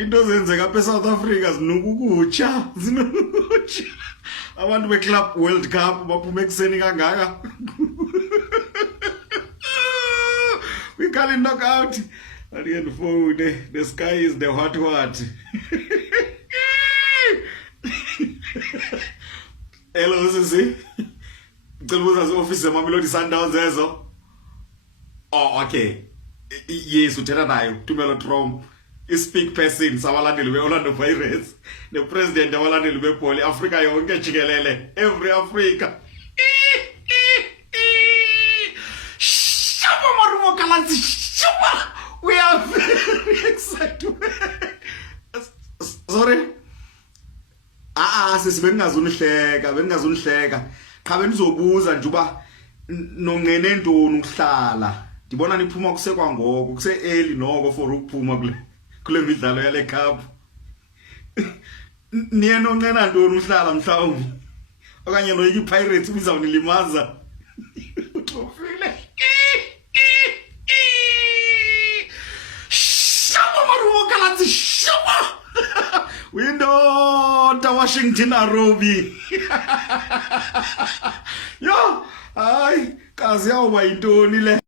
into zenzeka apha eSouth Africa zinukukutsha zinukutsha abantu beClub World Cup baphuma ekuseni kangaka we call it knockout at the end phone the sky is the hot hello sisi ngicela ukuza office eMamelodi Sundowns ezo oh okay yes uthetha nayo Tumelo Trom speak person sabalandeli beOrlando Pirates the president abalandeli bebhola eAfrika yonke jikelele every Africa shaba marumo kalanzi shaba we are very excited sorry sisi bengingazunihleka cha benizobuza nje uba nongene ntoni ukuhlala ndibona niphuma kusekwa ngoko kuse early noko for ukuphuma kule midlalo yale cup niye nongena ntoni uhlala mhlawumbi okanye noyiki Pirates bizawunilimaza uthofile shaba marumo kalanzi shaba windoda Washington Arobi yo hayi kazi yawuba yintoni le